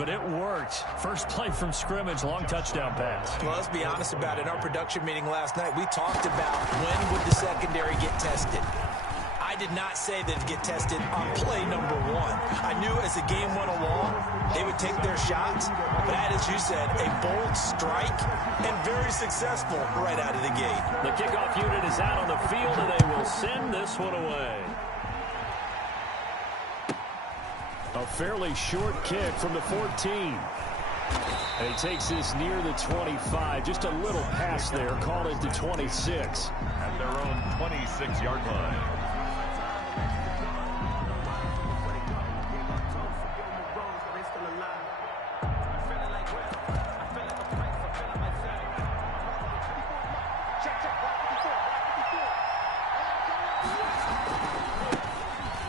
but it worked. First play from scrimmage, long touchdown pass. Well, let's be honest about it. In our production meeting last night, we talked about when would the secondary get tested. I did not say they'd get tested on play number one. I knew as the game went along, they would take their shots. But that, as you said, a bold strike and very successful right out of the gate. The kickoff unit is out on the field, and they will send this one away. A fairly short kick from the 14. And he takes this near the 25. Just a little pass there. Call it the 26. At their own 26-yard line.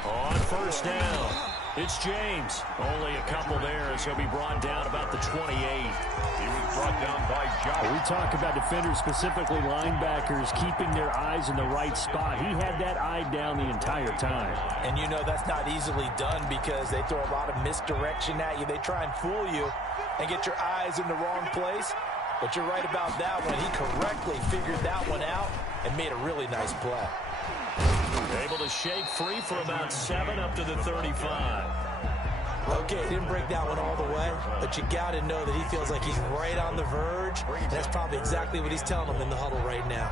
On first down, it's James. Only a couple there as he'll be brought down about the 28. He was brought down by Josh. We talk about defenders, specifically linebackers, keeping their eyes in the right spot. He had that eye down the entire time. And you know that's not easily done because they throw a lot of misdirection at you. They try and fool you and get your eyes in the wrong place. But you're right about that one. He correctly figured that one out and made a really nice play. Able to shake free for about 7 up to the 35. Okay, didn't break that one all the way, but you got to know that he feels like he's right on the verge. And that's probably exactly what he's telling them in the huddle right now.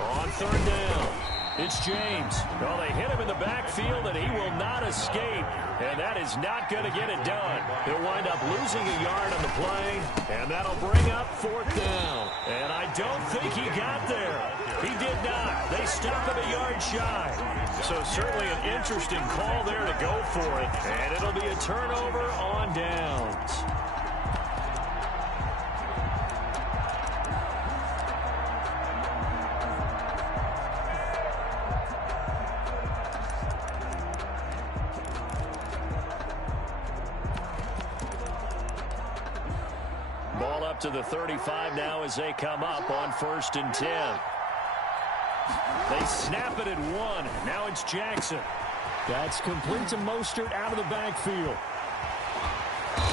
On third down, it's James. Well, they hit him in the backfield, and he will not escape. And that is not going to get it done. He'll wind up losing a yard on the play, and that'll bring up fourth down. And I don't think he got there. He did not. They stop him a yard shy. So certainly an interesting call there to go for it. And it'll be a turnover on downs. Ball up to the 35 now as they come up on 1st and 10. They snap it at 1. Now it's Jackson. That's complete to Mostert out of the backfield.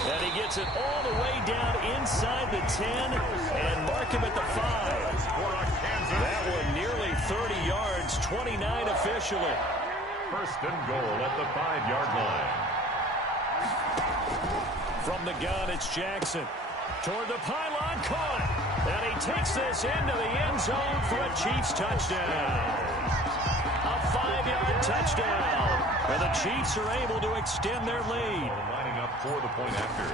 And he gets it all the way down inside the 10 and mark him at the 5. That one nearly 30 yards, 29 officially. 1st and goal at the 5-yard line. From the gun, it's Jackson. Toward the pylon, caught. And he takes this into the end zone for a Chiefs touchdown. A 5-yard touchdown. And the Chiefs are able to extend their lead. Lining up for the point after.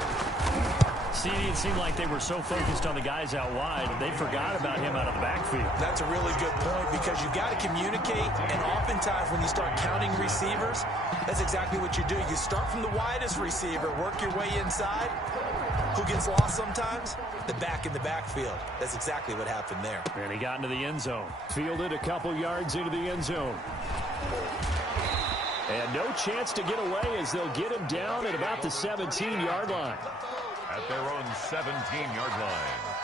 CD, it seemed like they were so focused on the guys out wide, they forgot about him out of the backfield. That's a really good point because you've got to communicate, and oftentimes when you start counting receivers, that's exactly what you do. You start from the widest receiver, work your way inside. Who gets lost sometimes? The back in the backfield. That's exactly what happened there. And he got into the end zone. Fielded a couple yards into the end zone. And no chance to get away as they'll get him down at about the 17-yard line. At their own 17-yard line.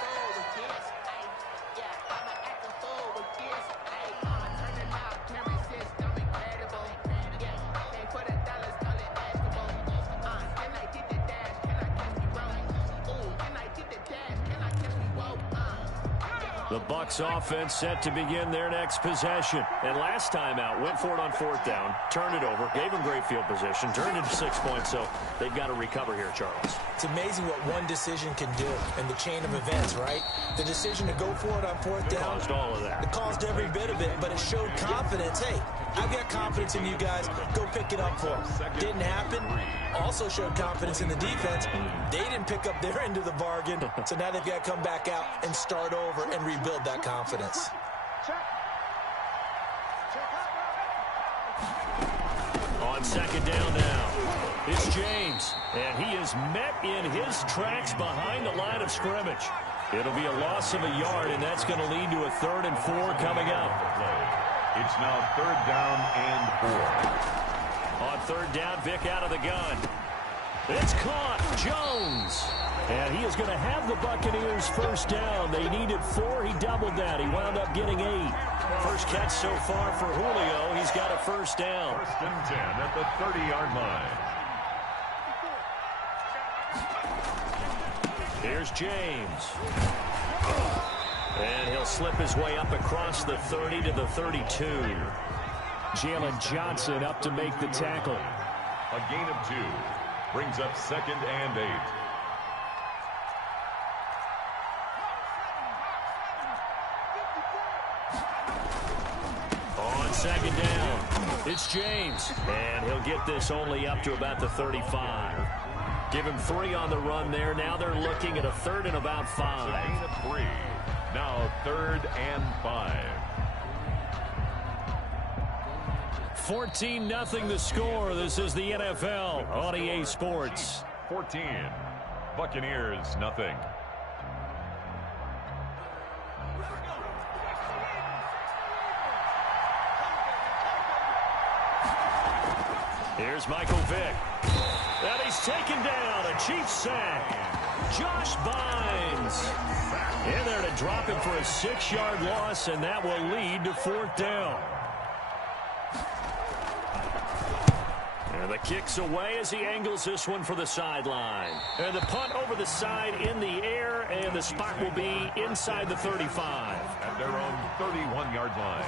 The Bucs offense set to begin their next possession. And last time out, went for it on 4th down, turned it over, gave them great field position, turned it into 6 points, so they've got to recover here, Charles. It's amazing what one decision can do in the chain of events, right? The decision to go for it on 4th down. Caused all of that. It caused every bit of it, but it showed confidence. Hey, I've got confidence in you guys. Go pick it up for them. Didn't happen. Also showed confidence in the defense. They didn't pick up their end of the bargain, so now they've got to come back out and start over and rebuild that confidence. On 2nd down now, it's James, and he is met in his tracks behind the line of scrimmage. It'll be a loss of a yard, and that's going to lead to a 3rd and 4 coming up. It's now 3rd down and 4. On 3rd down, Vic out of the gun. It's caught. Jones. And he is going to have the Buccaneers first down. They needed 4. He doubled that. He wound up getting 8. First catch so far for Julio. He's got a first down. First and 10 at the 30-yard line. Here's James. And he'll slip his way up across the 30 to the 32. Jalen Johnson up to make the tackle. A gain of 2. Brings up 2nd and 8. On 2nd down, it's James. And he'll get this only up to about the 35. Give him 3 on the run there. Now they're looking at a 3rd and about 5. Gain of 3. Now 3rd and 5. 14-0 the score. This is the NFL on EA Sports. 14. Buccaneers, nothing. Here's Michael Vick. And he's taken down. A Chiefs sack. Josh Bynes in there to drop him for a 6-yard loss, and that will lead to 4th down. And the kick's away as he angles this one for the sideline. And the punt over the side in the air, and the spot will be inside the 35. At their own 31-yard line.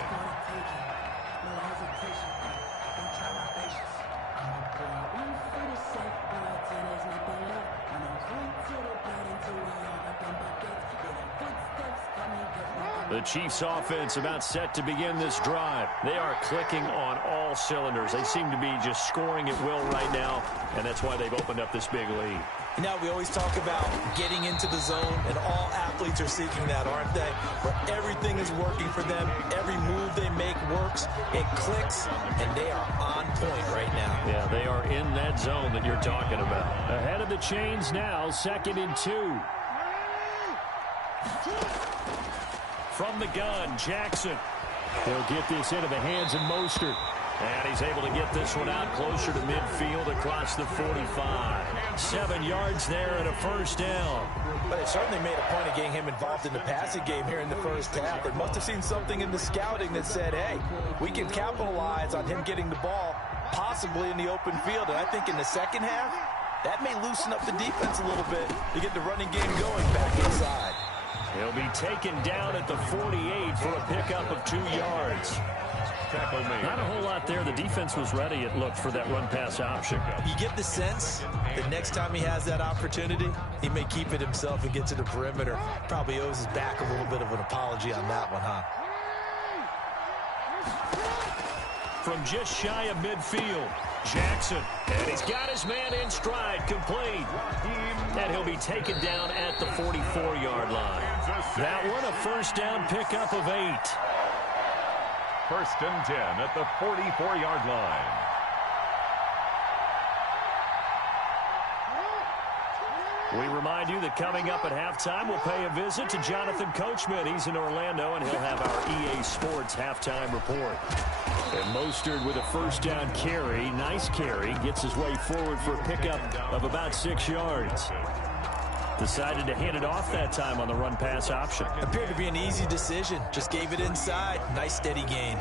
The Chiefs offense about set to begin this drive. They are clicking on all cylinders. They seem to be just scoring at will right now, and that's why they've opened up this big lead. You know, we always talk about getting into the zone, and all athletes are seeking that, aren't they? Where everything is working for them. Every move they make works. It clicks, and they are on point right now. Yeah, they are in that zone that you're talking about. Ahead of the chains now, 2nd and 2. From the gun, Jackson. He'll get this into the hands of Mostert. And he's able to get this one out closer to midfield across the 45. 7 yards there and a first down. But it certainly made a point of getting him involved in the passing game here in the first half. They must have seen something in the scouting that said, hey, we can capitalize on him getting the ball, possibly in the open field. And I think in the second half, that may loosen up the defense a little bit to get the running game going back inside. He'll be taken down at the 48 for a pickup of 2 yards. Tackle made. Not a whole lot there. The defense was ready, it looked, for that run-pass option. You get the sense that next time he has that opportunity, he may keep it himself and get to the perimeter. Probably owes his back a little bit of an apology on that one, huh? From just shy of midfield, Jackson. And he's got his man in stride, complete. And he'll be taken down at the 44-yard line. That one a first down pickup of 8. First and 10 at the 44-yard line. We remind you that coming up at halftime, we'll pay a visit to Jonathan Coachman. He's in Orlando, and he'll have our EA Sports halftime report. And Mostert with a first down carry. Nice carry. Gets his way forward for a pickup of about 6 yards. Decided to hand it off that time on the run-pass option. Appeared to be an easy decision. Just gave it inside. Nice steady gain.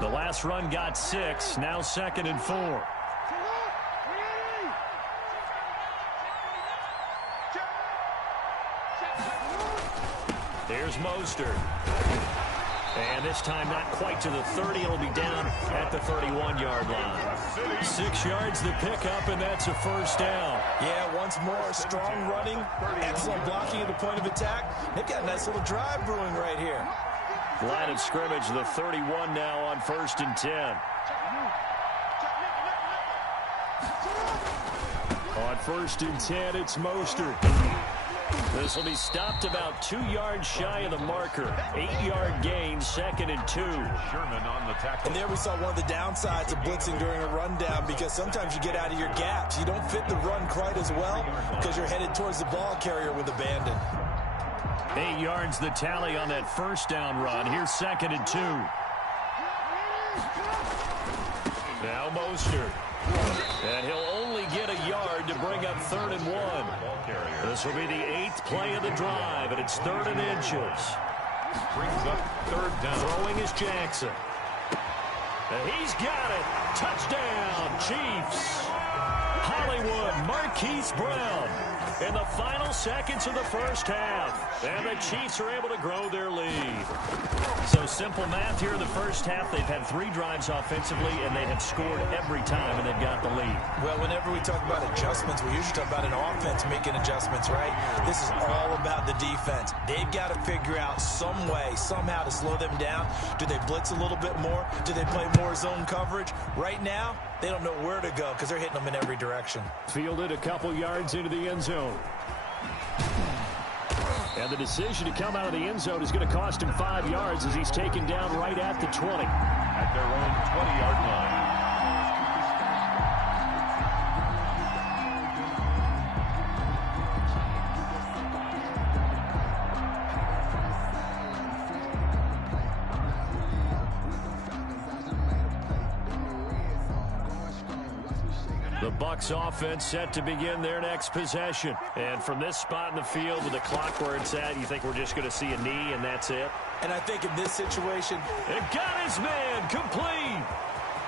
The last run got 6. Now 2nd and 4. Here's Mostert. And this time not quite to the 30. It'll be down at the 31-yard line. 6 yards the pickup, and that's a first down. Yeah, once more, strong running, excellent blocking at the point of attack. They've got a nice little drive brewing right here. Line of scrimmage, the 31 now on 1st and 10. On 1st and 10, it's Mostert. This will be stopped about 2 yards shy of the marker. 8-yard gain, 2nd and 2. Sherman on the tackle. And there we saw one of the downsides of blitzing during a rundown, because sometimes you get out of your gaps. You don't fit the run quite as well because you're headed towards the ball carrier with abandon. 8 yards the tally on that first down run. Here's 2nd and 2. Now Mostert. And he'll only get a yard to bring up 3rd and 1. This will be the 8th play of the drive, and it's 3rd and inches. Brings up 3rd down. Throwing is Jackson. And he's got it. Touchdown, Chiefs. Hollywood, Marquise Brown in the final seconds of the first half. And the Chiefs are able to grow their lead. So simple math here in the first half. They've had 3 drives offensively, and they have scored every time, and they've got the lead. Well, whenever we talk about adjustments, we usually talk about an offense making adjustments, right? This is all about the defense. They've got to figure out some way, somehow to slow them down. Do they blitz a little bit more? Do they play more zone coverage? Right now, they don't know where to go because they're hitting them in every direction. Fielded a couple yards into the end zone. And the decision to come out of the end zone is going to cost him 5 yards as he's taken down right at the 20. At their own 20-yard line. The Bucs offense set to begin their next possession. And from this spot in the field with the clock where it's at, you think we're just going to see a knee and that's it? And I think in this situation, it got his man complete.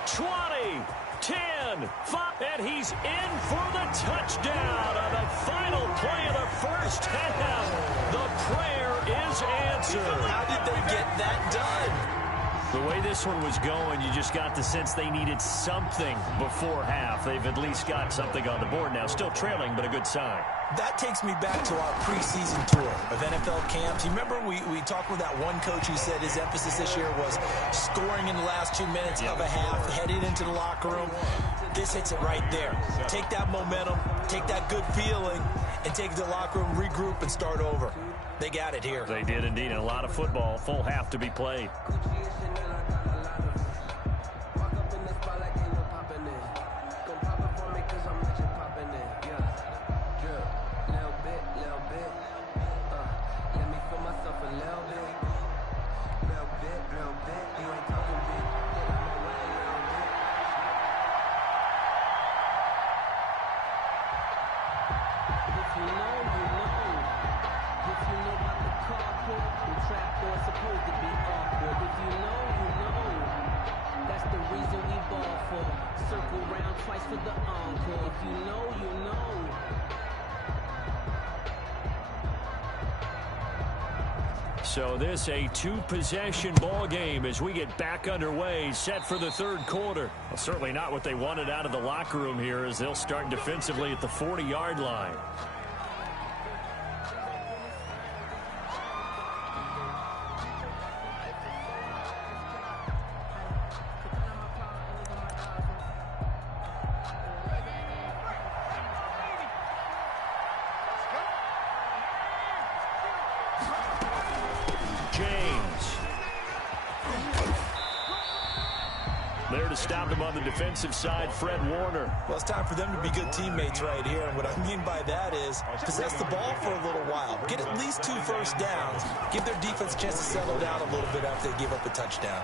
20, 10, 5, and he's in for the touchdown on the final play of the first half. The prayer is answered. How did they get that done? The way this one was going, you just got the sense they needed something before half. They've at least got something on the board now. Still trailing, but a good sign. That takes me back to our preseason tour of NFL camps. You remember we talked with that one coach who said his emphasis this year was scoring in the last 2 minutes of a half, heading into the locker room. This hits it right there. Take that momentum, take that good feeling, and take it to the locker room, regroup, and start over. They got it here. They did indeed, and a lot of football, full half to be played. So this a 2-possession ball game as we get back underway, set for the 3rd quarter. Well, certainly not what they wanted out of the locker room here as they'll start defensively at the 40-yard line. There to stop him on the defensive side, Fred Warner. Well, it's time for them to be good teammates right here. And what I mean by that is possess the ball for a little while. Get at least 2 first downs. Give their defense a chance to settle down a little bit after they give up a touchdown.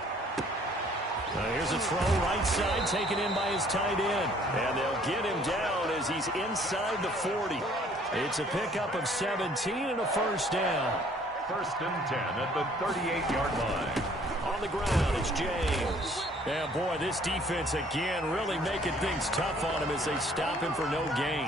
Here's a throw right side taken in by his tight end. And they'll get him down as he's inside the 40. It's a pickup of 17 and a first down. 1st and 10 at the 38-yard line. On the ground, it's James. And boy, this defense again really making things tough on him as they stop him for no gain.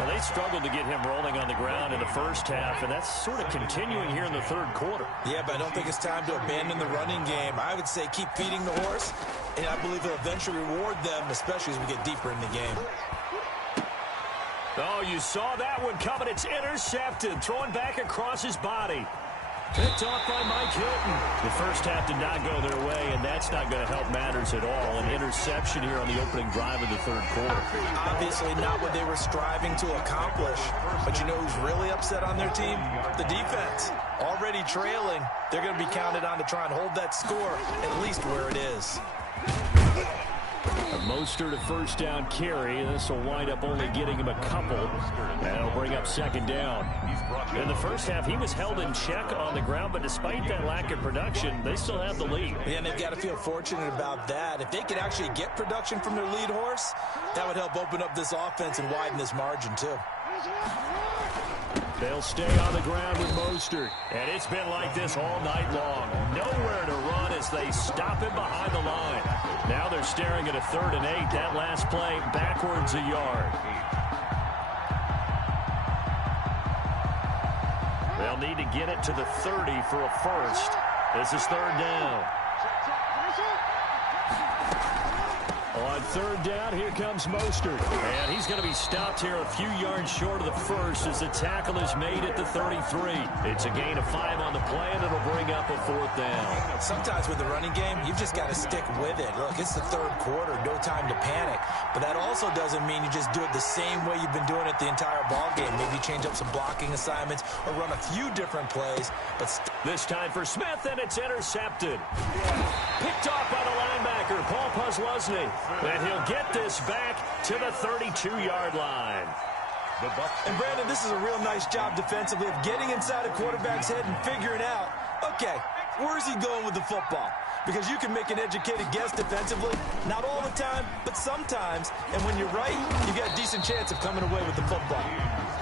And they struggled to get him rolling on the ground in the first half, and that's sort of continuing here in the 3rd quarter. Yeah, but I don't think it's time to abandon the running game. I would say keep feeding the horse, and I believe it'll eventually reward them, especially as we get deeper in the game. Oh, you saw that one coming. It's intercepted, throwing back across his body. Picked off by Mike Hilton. The first half did not go their way, and that's not going to help matters at all. An interception here on the opening drive of the 3rd quarter. Obviously not what they were striving to accomplish. But you know who's really upset on their team? The defense. Already trailing. They're going to be counted on to try and hold that score at least where it is. Mostert a first down carry. This will wind up only getting him a couple. That'll bring up second down. In the first half, he was held in check on the ground, but despite that lack of production, they still have the lead. Yeah, and they've got to feel fortunate about that. If they could actually get production from their lead horse, that would help open up this offense and widen this margin, too. They'll stay on the ground with Mostert. And it's been like this all night long. Nowhere to run as they stop him behind the line. Now they're staring at a 3rd and 8. That last play backwards a yard. They'll need to get it to the 30 for a first. This is 3rd down. On 3rd down, here comes Mostert. And he's going to be stopped here a few yards short of the first as the tackle is made at the 33. It's a gain of 5 on the play, and it'll bring up a 4th down. Sometimes with the running game, you've just got to stick with it. Look, it's the 3rd quarter, no time to panic. But that also doesn't mean you just do it the same way you've been doing it the entire ball game. Maybe change up some blocking assignments or run a few different plays. But this time for Smith, and it's intercepted. Picked off by the linebacker, Paul Puslesny. And he'll get this back to the 32-yard line. And, Brandon, this is a real nice job defensively of getting inside a quarterback's head and figuring out, okay, where's he going with the football? Because you can make an educated guess defensively, not all the time, but sometimes. And when you're right, you got a decent chance of coming away with the football.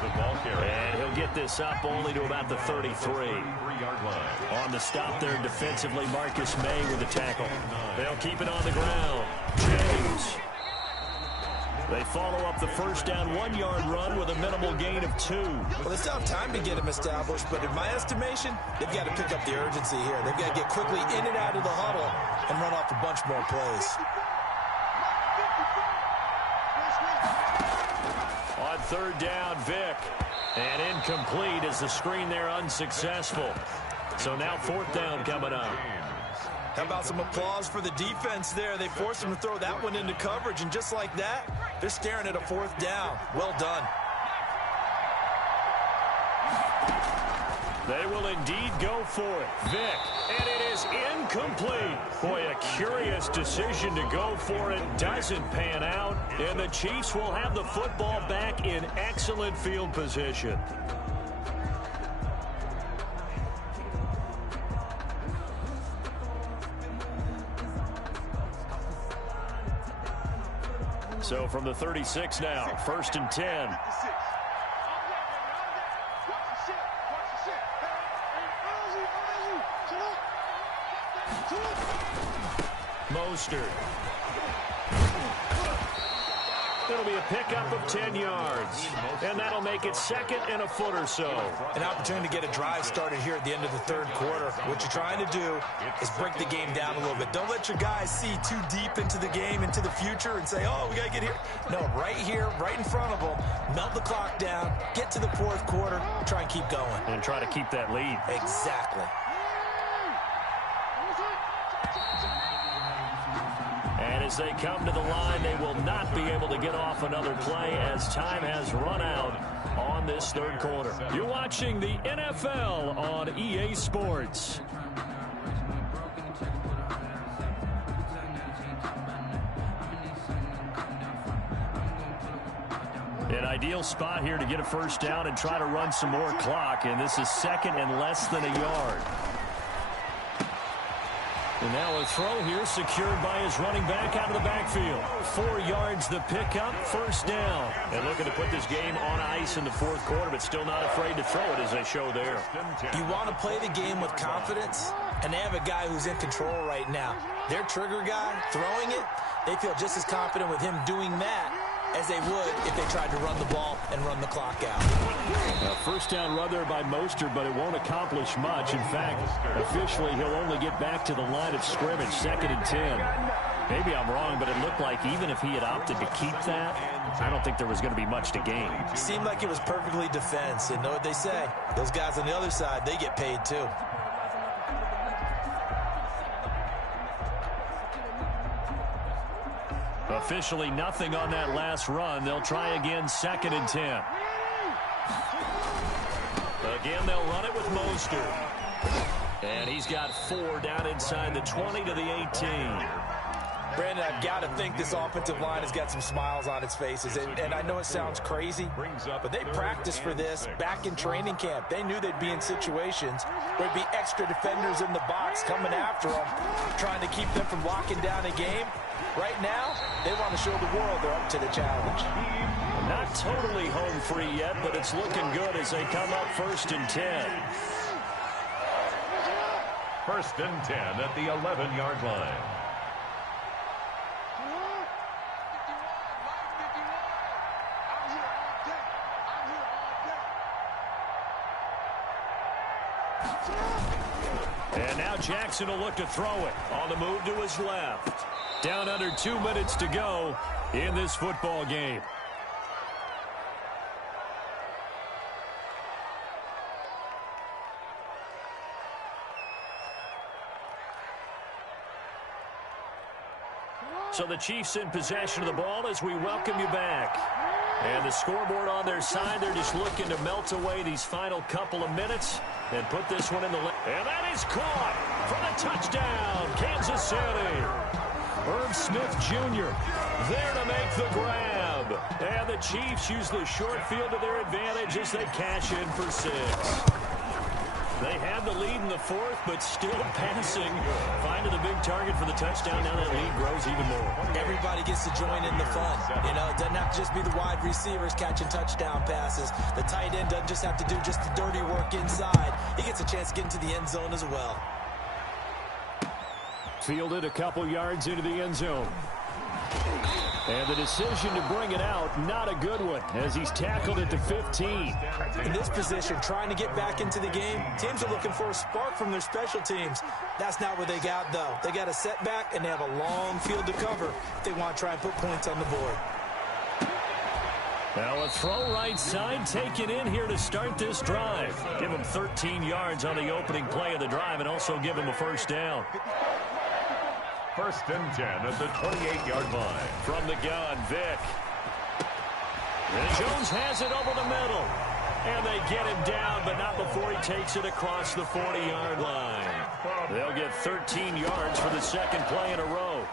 And he'll get this up only to about the 33. On the stop there defensively, Marcus May with the tackle. They'll keep it on the ground. James. They follow up the first down 1-yard run with a minimal gain of 2. Well, they still have time to get him established, but in my estimation, they've got to pick up the urgency here. They've got to get quickly in and out of the huddle and run off a bunch more plays. On 3rd down, Vick. And incomplete as the screen there unsuccessful. So now 4th down coming up. How about some applause for the defense there? They forced him to throw that one into coverage, and just like that, they're staring at a 4th down. Well done. They will indeed go for it. Vick, and it is incomplete. Boy, a curious decision to go for it. Doesn't pan out, and the Chiefs will have the football back in excellent field position. So from the 36 now, 1st and 10. Mostert. It'll be a pickup of 10 yards. And that'll make it 2nd and a foot or so. An opportunity to get a drive started here at the end of the 3rd quarter. What you're trying to do is break the game down a little bit. Don't let your guys see too deep into the game, into the future, and say, oh, we got to get here. No, right here, right in front of them, melt the clock down, get to the 4th quarter, try and keep going. And try to keep that lead. Exactly. And as they come to the line, they will not be able to get off another play as time has run out on this 3rd quarter. You're watching the NFL on EA Sports. An ideal spot here to get a first down and try to run some more clock, and this is 2nd and less than a yard. And now a throw here secured by his running back out of the backfield. 4 yards the pickup, 1st down. And looking to put this game on ice in the 4th quarter, but still not afraid to throw it as they show there. You want to play the game with confidence, and they have a guy who's in control right now. Their trigger guy throwing it, they feel just as confident with him doing that as they would if they tried to run the ball and run the clock out. A first down run there by Mostert, but it won't accomplish much. In fact, officially, he'll only get back to the line of scrimmage, 2nd and 10. Maybe I'm wrong, but it looked like even if he had opted to keep that, I don't think there was going to be much to gain. Seemed like it was perfectly defense, and know what they say. Those guys on the other side, they get paid too. Officially nothing on that last run. They'll try again, 2nd and 10. Again, they'll run it with Mostert. And he's got 4 down inside the 20 to the 18. Brandon, I've got to think this offensive line has got some smiles on its faces. And I know it sounds crazy, but they practiced for this back in training camp. They knew they'd be in situations where there'd be extra defenders in the box coming after them, trying to keep them from locking down a game. Right now, they want to show the world they're up to the challenge. Not totally home free yet, but it's looking good as they come up 1st and 10. 1st and 10 at the 11-yard line. And now Jackson will look to throw it. On the move to his left. Down under 2 minutes to go in this football game. So the Chiefs in possession of the ball as we welcome you back. And the scoreboard on their side, they're just looking to melt away these final couple of minutes and put this one in the... And that is caught for the touchdown, Kansas City. Herb Smith Jr. there to make the grab. And the Chiefs use the short field to their advantage as they cash in for 6. They had the lead in the 4th, but still passing. Finding the big target for the touchdown. Now that lead grows even more. Everybody gets to join in the fun. You know, it doesn't have to just be the wide receivers catching touchdown passes. The tight end doesn't just have to do just the dirty work inside. He gets a chance to get into the end zone as well. Fielded a couple yards into the end zone. And the decision to bring it out, not a good one, as he's tackled at the 15. In this position, trying to get back into the game, teams are looking for a spark from their special teams. That's not what they got, though. They got a setback, and they have a long field to cover if they want to try and put points on the board. Now a throw right side taken in here to start this drive. Give him 13 yards on the opening play of the drive and also give him a 1st down. 1st and 10 at the 28-yard line. From the gun, Vick. And Jones has it over the middle. And they get him down, but not before he takes it across the 40-yard line. They'll get 13 yards for the 2nd play in a row.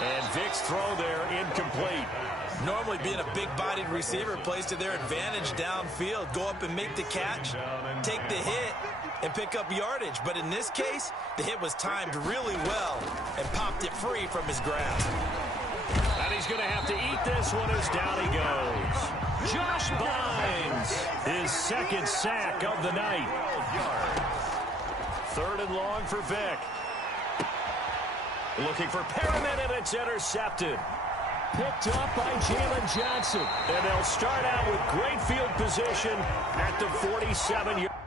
And Vick's throw there incomplete. Normally being a big-bodied receiver plays to their advantage downfield. Go up and make the catch, take the hit, and pick up yardage. But in this case, the hit was timed really well and popped it free from his grasp. And he's going to have to eat this one as down he goes. Josh Bynes, his 2nd sack of the night. 3rd and long for Vick. Looking for Perriman, and it's intercepted. Picked up by Jalen Johnson. And they'll start out with great field position at the 47-yard.